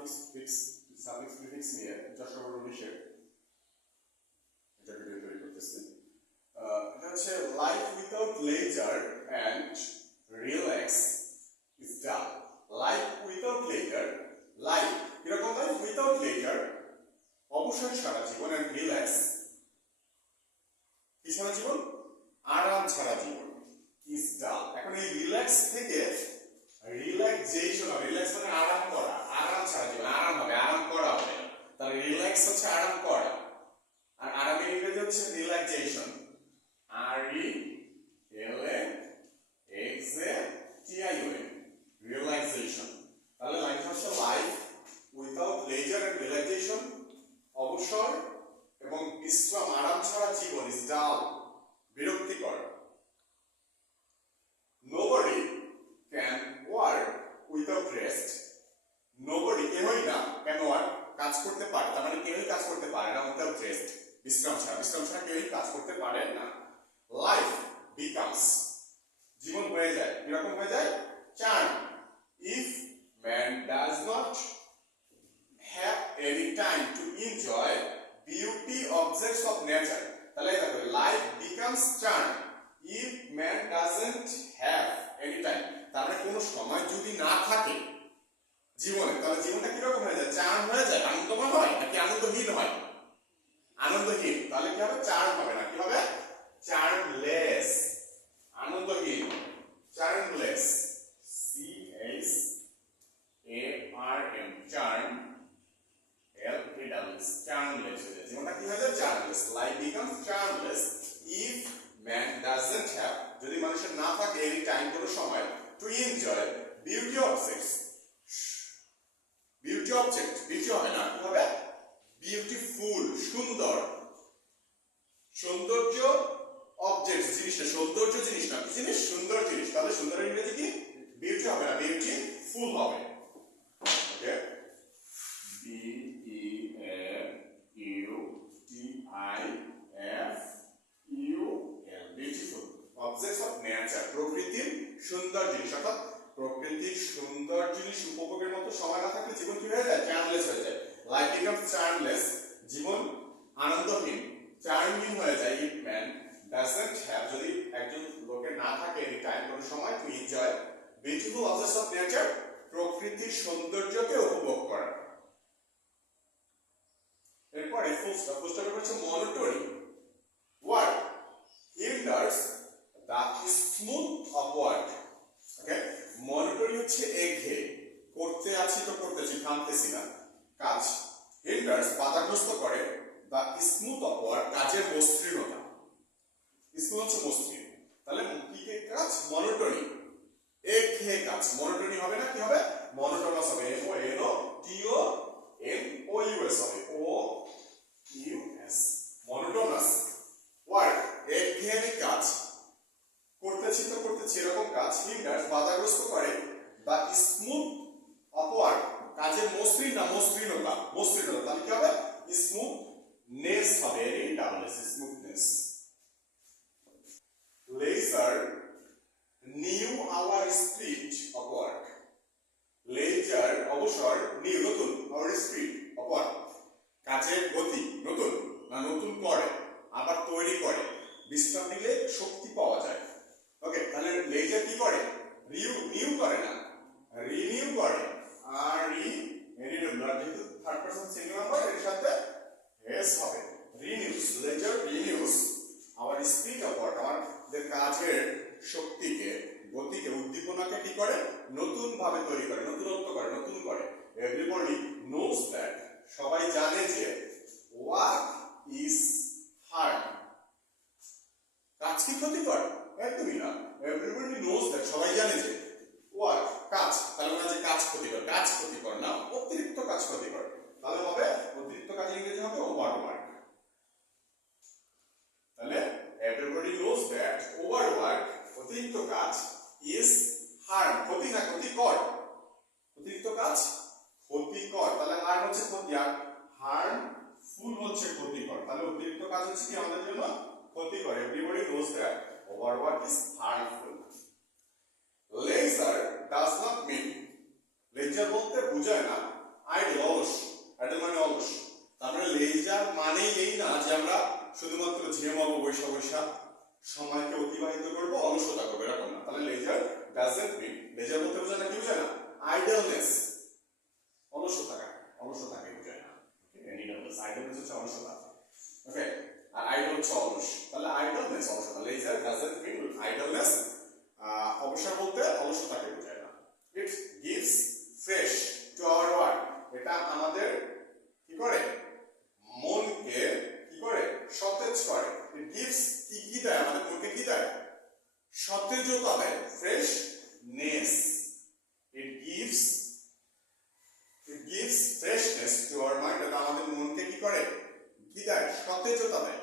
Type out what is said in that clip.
Suffix prefix নিয়ে যশোর 19-এর এটা video তৈরি করতেছি। এটা হচ্ছে life without leisure and relax is dull. Life without leisure, life কিরকম? লাইফ উইথাউট লেজার অবসর ছাড়া জীবন, অ্যান্ড রিল্যাক্স কি ছাড়া জীবন? আরাম ছাড়া জীবন, ইজ ডাল। এখন এই রিল্যাক্স থেকে রিল্যাক্সেশন হবে। রিল্যাক্স মানে আরাম করা, আরাম ছাড়া জীবন আরাম হবে, আরাম করা হবে। তাহলে রিল্যাক্স হচ্ছে আরাম করা, আর আরামের ইংরেজি হচ্ছে রিল্যাক্সেশন। RELAXATION, relaxation. তাহলে লাইফ হচ্ছে life without leisure and relaxation, অবসর এবং বিশ্রাম আরাম ছাড়া জীবন, ইজ ডাল, বিরক্তিকর। Nobody can work without rest. Nobody, কেহই না, can work কাজ করতে পারে, তার মানে কেহই কাজ করতে পারে না without rest, বিশ্রাম ছাড়া। বিশ্রাম ছাড়া কেউই কাজ করতে পারে না। Life becomes, জীবন হয়ে যায়, কিরকম হয়ে যায়? charm if man does not have any time to enjoy beauty objects of nature. তাহলে দেখো, life becomes charm if man doesn't have any time, তার মানে কোনো সময় যদি না থাকে জীবনে, তাহলে জীবনটা কিরকম হয়ে যায়? চার্ম হয়ে যায়, আনন্দময় হয় নাকি আনন্দহীন হয়? আনন্দহীন। তাহলে কি হবে? চার্ম হবে না, কি হবে? চার্মলেস, আনন্দহীন, charmless, CHARM, charm, LESS, charmless. জীবনটা কি হয়ে যায়? Charmless. Life becomes charmless if man doesn't have, যদি মানুষের না থাকে এনি টাইম, কোনো সময়, to enjoy beauty objects. Beauty object, beauty হবে না, কি হবে? বিউটিফুল, সুন্দর, সৌন্দর্য অবজেক্ট, জিনিসটা সৌন্দর্য জিনিস না, কি জিনিস? সুন্দর জিনিস। তাহলে সুন্দরের ইংরেজি কি? বিউটি হবে না, বিউটিফুল হবে। ওকে, BEAUTIFUL, beautiful. Objects of nature, প্রকৃতির সুন্দর জিনিস, অর্থাৎ প্রকৃতির সুন্দর জিনিস উপভোগের মতো সময় না থাকলে জীবন কি হয়ে যায়? চার্মলেস হয়ে যায়। লাইফ বিকামস চার্মলেস, জীবন আনন্দহীন, চার্মহীন হয়ে যায় ইফ ম্যান ডাজন্ট হ্যাভ, যদি একজন লোকের না থাকে এনি টাইম, কোনো সময়, to enjoy beautiful objects of nature, প্রকৃতির সৌন্দর্যকে উপভোগ করা। এরপরে ফুল স্টপ। ফুল স্টপের হচ্ছে monotony work hinders the smooth of work. Okay, monotony হচ্ছে একঘেয়ে, করতে আছি তো করতেছি, থামতেছি না কাজ। হিন্ডার্স বাধাগ্রস্ত করে, দ্য স্মুথ অফ ওয়ার্ক কাজের মসৃণতা। স্মুথ হচ্ছে মসৃণ, তাহলে কি কাজ? মনোটোনি, একঘেয়ে কাজ। মনোটোনি হবে না, কি হবে? মনোটোনাস হবে, MONOTONOUS হবে, OUS, মনোটোনাস ওয়ার্ক, একঘেয়েমি কাজ, করতেছি তো করতেছি এরকম কাজ। হিন্ডার্স বাধাগ্রস্ত করে, দ্য স্মুথ অফ ওয়ার্ক কাজের মসৃণতা, মসৃণতা, মসৃণতা। তাহলে কি হবে? স্মুথনেস হবে, smoothness. Leisure new hour speed of work. Leisure অবসর, নিউ নতুন, আওয়ার স্পিড অফ ওয়ার্ক কাজের গতি, নতুন না নতুন করে, আবার তৈরি করে। বিশ্রাম নিলে শক্তি পাওয়া যায়। ওকে, তাহলে লেজার কি করে? নিউ করে না, রিনিউ করে। যেহেতু থার্ড পারসন সিঙ্গুলার নাম্বার, এর সাথে এস হবে, renews. Leisure renews our speed of work, আমাদের কাজের শক্তিকে, গতিকে, উদ্দীপনাকে কি করে? নতুন ভাবে তৈরি করে, নতুনত্ব করে, নতুন করে। এভরিবডি নোজ দ্যাট, সবাই জানে যে, ওয়ার্ক ইজ হার্ড, কাজ কি ক্ষতিকর? একদমই না। এভরিবডি নোজ দ্যাট, সবাই জানে যে, ওয়ার্ক কাজ, তাহলে না যে কাজ ক্ষতিকর, কাজ ক্ষতিকর না, অতিরিক্ত কাজ ক্ষতিকর। তাহলে হবে অতিরিক্ত কাজের ইংরেজি হবে ওভারওয়ার্ক। তাহলে এভরিবডি নোজ দ্যাট ওভারওয়ার্ক, অতিরিক্ত কাজ, ইজ হার্ম, ক্ষতি না ক্ষতিকর, অতিরিক্ত কাজ ক্ষতিকর। তাহলে হার্ম হচ্ছে ক্ষতি, আর হার্মফুল হচ্ছে ক্ষতিকর। তাহলে অতিরিক্ত কাজ হচ্ছে কি আমাদের জন্য? ক্ষতিকর। Everybody knows that overwork is harmful. Leisure does not mean, leisure বলতে বোঝায় না আইডল অলস, আইডল মানে অলস। তার মানে লেজার মানেই এই না যে আমরা শুধুমাত্র ঝিমাবো বৈশা বৈশা সময়কে অতিবাহিত করবো, অলসতা করবো, এরকম না। তাহলে লেজার ডাজন্ট মিন, লেজার বলতে বোঝায় না কি বোঝায় না? আইডলনেস, অলসতাকে, অলসতাকে বোঝায় না। আইডলনেস, আইডলনেস হচ্ছে অলসতা। ওকে, আর আইডল হচ্ছে অলস। তাহলে আইডলনেস অলসতা, লেজার ডাজন্ট মিন আইডলনেস, অবসর বলতে অলসতাকে বোঝায় না। It gives fresh to our work, এটা আমাদের কি করে? মনকে কি করে? সতেজ করে। ইট গিভস কি দেয়? আমাদের মনকে কি দেয়? সতেজতা দেয়, freshness. It gives freshness to our mind, এটা আমাদের মনকে কি করে? কি দেয়? সতেজতা দেয়।